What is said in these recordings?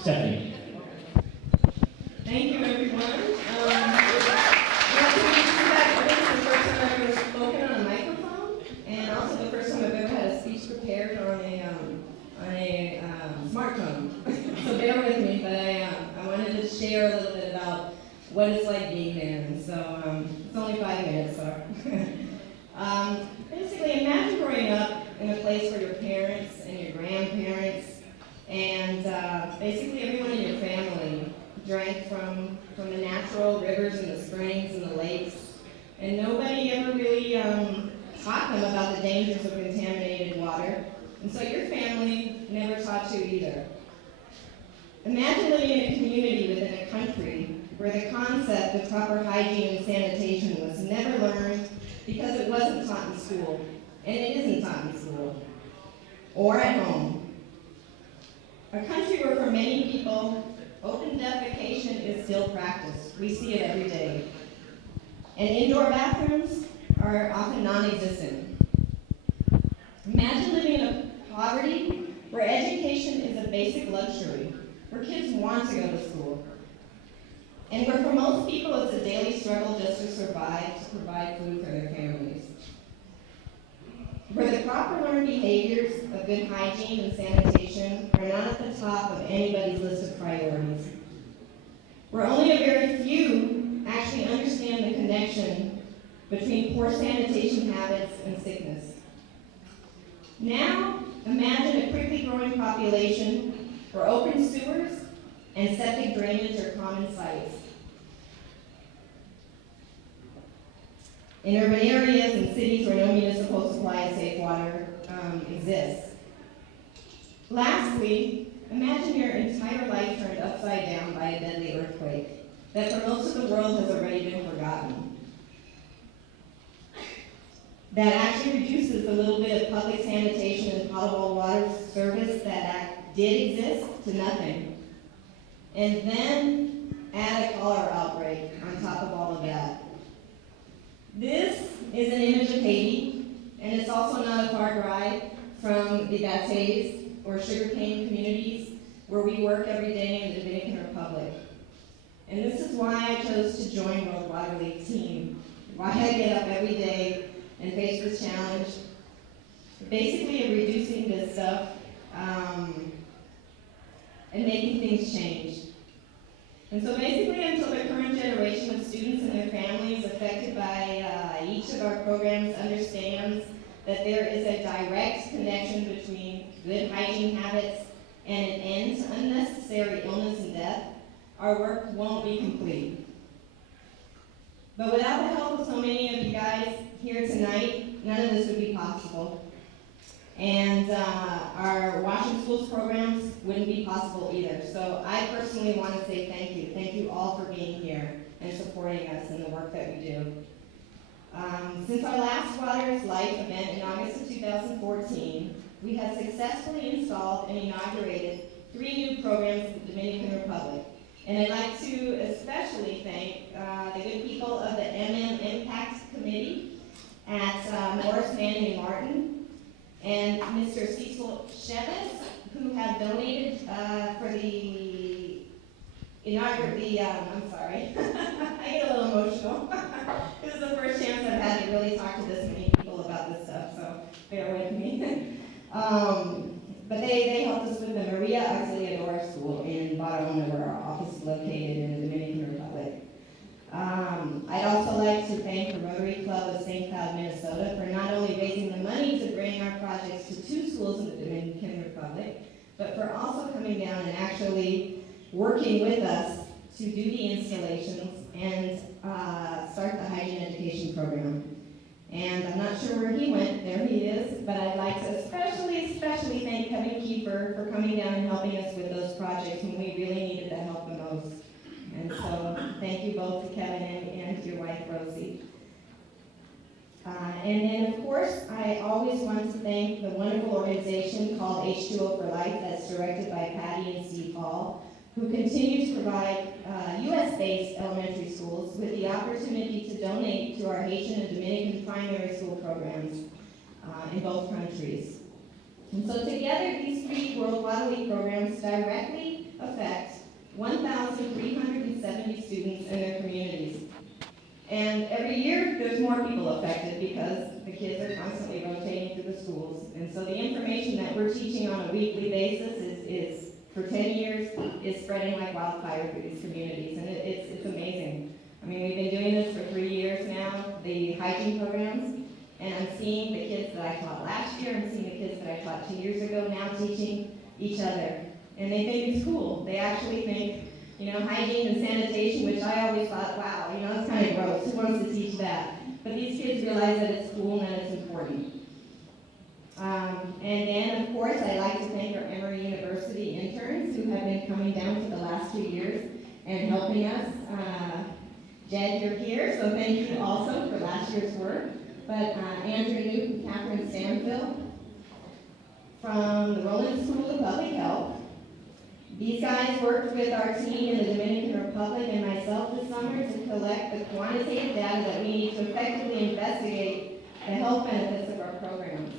Stephanie. Thank you, everyone. This is the first time I've ever spoken on a microphone, and also the first time I've ever had a speech prepared on a smartphone. So bear with me, but I wanted to share a little bit about what it's like being there. And so it's only 5 minutes, so. Basically, imagine growing up in a place where your parents and your grandparents and basically everyone in your family drank from the natural rivers and the springs and the lakes, and nobody ever really taught them about the dangers of contaminated water, and so your family never taught you either. Imagine living in a community within a country where the concept of proper hygiene and sanitation was never learned because it wasn't taught in school, and it isn't taught in school, or at home. A country where for many people, open defecation is still practiced. We see it every day. And indoor bathrooms are often non-existent. Imagine living in a poverty where education is a basic luxury, where kids want to go to school, and where for most people it's a daily struggle just to survive, to provide food for their families. Where the proper learned behaviors of good hygiene and sanitation are not at the top of anybody's list of priorities. Where only a very few actually understand the connection between poor sanitation habits and sickness. Now, imagine a quickly growing population where open sewers and septic drainage are common sights. In urban areas and cities where no municipal supply of safe water exists. Lastly, imagine your entire life turned upside down by a deadly earthquake that for most of the world has already been forgotten. That actually reduces the little bit of public sanitation and potable water service that did exist to nothing. And then add a cholera outbreak on top of all of that. This is an image of Haiti, and it's also not a far drive from the Bates or sugarcane communities where we work every day in the Dominican Republic. And this is why I chose to join World Water League team, why I get up every day and face this challenge, basically of reducing this stuff and making things change. And so basically until the current generation of students and their families affected by each of our programs understands that there is a direct connection between good hygiene habits and an end to unnecessary illness and death, our work won't be complete. But without the help of so many of you guys here tonight, none of this would be possible. And our Washington Schools programs wouldn't be possible either. So I personally want to say thank you. Thank you all for being here and supporting us in the work that we do. Since our last Water is Life event in August of 2014, we have successfully installed and inaugurated 3 new programs in the Dominican Republic. And I'd like to especially thank the good people of the Impact Committee at Morris Manning and Martin, and Mr. Cecil Chavez, who have donated for the I'm sorry, I get a little emotional. This is the first chance I've had to really talk to this many people about this stuff, so bear with me. But they helped us with the Maria Auxiliadora School in Barahona, where our office is located in the Dominican Republic. I'd also like to thank the Rotary Club of St. Cloud, Minnesota for not only raising the money to bring our projects to 2 schools in the Dominican Republic, but for also coming down and actually working with us to do the installations and start the hygiene education program. And I'm not sure where he went, there he is, but I'd like to especially thank Kevin Kiefer for coming down and helping us with those projects when we really needed that help the most. And so thank you both to Kevin and to your wife, Rosie. And then, of course, I always want to thank the wonderful organization called H2O for Life that's directed by Patty and Steve Hall, who continue to provide U.S.-based elementary schools with the opportunity to donate to our Haitian and Dominican primary school programs in both countries. And so together, these 3 World Water League programs directly affect 1,370 students in their communities. And every year, there's more people affected because the kids are constantly rotating through the schools. And so the information that we're teaching on a weekly basis is for 10 years, is spreading like wildfire through these communities. And it's amazing. I mean, we've been doing this for 3 years now, the hygiene programs. And I'm seeing the kids that I taught last year, I'm seeing the kids that I taught 2 years ago now teaching each other. And they think it's cool. They actually think, hygiene and sanitation, which I always thought, wow, it's kind of gross. Who wants to teach that? But these kids realize that it's cool and that it's important. And then, of course, I'd like to thank our Emory University interns who have been coming down for the last 2 years and helping us. Jed, you're here, so thank you also for last year's work. But Andrew Newt and Catherine Stanfield from the Roland School of Public Health. These guys worked with our team in the Dominican Republic and myself this summer to collect the quantitative data that we need to effectively investigate the health benefits of our programs,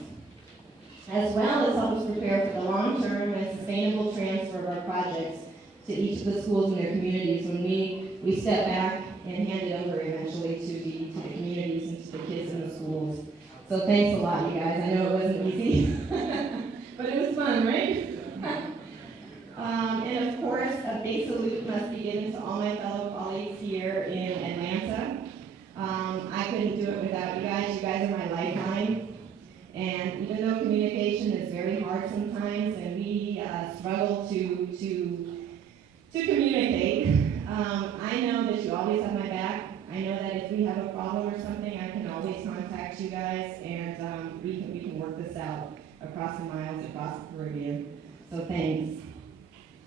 as well as help us prepare for the long-term and sustainable transfer of our projects to each of the schools in their communities when we step back and hand it over eventually to the communities and to the kids in the schools. So thanks a lot, you guys. I know it wasn't easy, but it was fun, right? And of course, a big salute must be given to all my fellow colleagues here in Atlanta. I couldn't do it without you guys. You guys are my lifeline. And even though communication is very hard sometimes, and we struggle to communicate, I know that you always have my back. I know that if we have a problem or something, I can always contact you guys, and we can work this out across the miles, across the Caribbean. So thanks.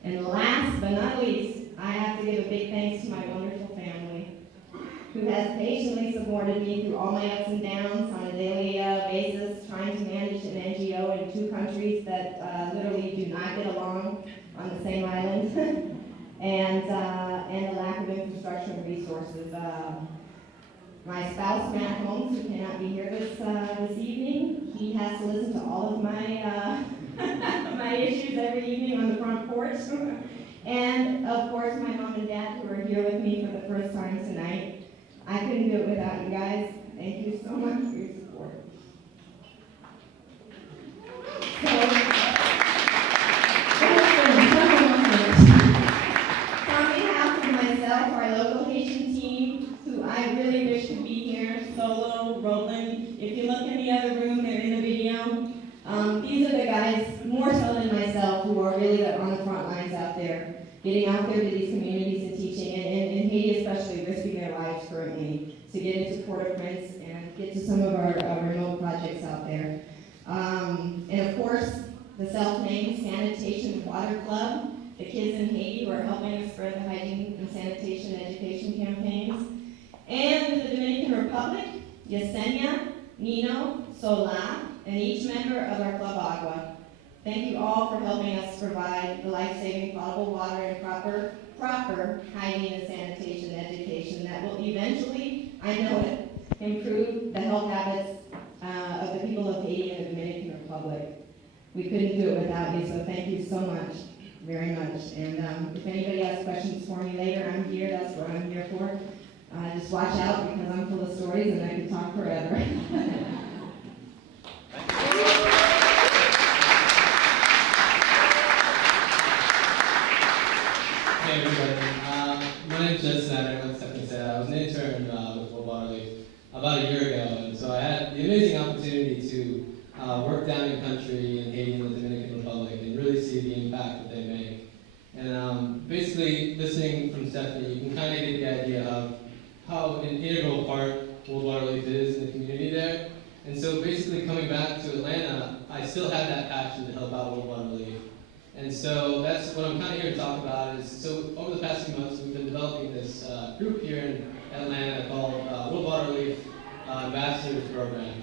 And last but not least, I have to give a big thanks to my wonderful family, who has patiently supported me through all my ups and downs on a daily basis, trying to manage an NGO in 2 countries that literally do not get along on the same island, and the lack of infrastructure and resources. My spouse, Matt Holmes, who cannot be here this evening, he has to listen to all of my my issues every evening on the front porch. And of course, my mom and dad, who are here with me for the first time tonight. I couldn't do it without you guys. Thank you so much for your support. So, on behalf of myself, our local Haitian team, who I really wish could be here, Solo, Roland, if you look in the other room, they're in the video. These are the guys, more so than myself, who are really on the front lines out there, getting out there to these communities and teaching, and in Haiti especially, risking their lives currently to get into Port-au-Prince and get to some of our remote projects out there. And of course, the self-named Sanitation Water Club, the kids in Haiti who are helping us spread the hygiene and sanitation education campaigns. And the Dominican Republic, Yesenia, Nino, Sola, and each member of our Club Agua. Thank you all for helping us provide the life-saving potable water and proper hygiene and sanitation education that will eventually, I know it, improve the health habits of the people of Haiti and the Dominican Republic. We couldn't do it without you, so thank you so much, very much. And if anybody has questions for me later, I'm here, that's what I'm here for. Just watch out because I'm full of stories and I could talk forever. Hey everybody, my name is Jed Snyder, like Stephanie said. I was an intern with WWR about a year ago, and so I had the amazing opportunity to work down in country in Haiti and the Dominican Republic and really see the impact that they make. And basically, listening from Stephanie, you can kind of get the idea of how an integral part WWR is in the community there. And so basically coming back to Atlanta, I still had that passion to help out WWR. And so that's what I'm kind of here to talk about is, so over the past few months, we've been developing this group here in Atlanta called World Water Relief Ambassadors Program.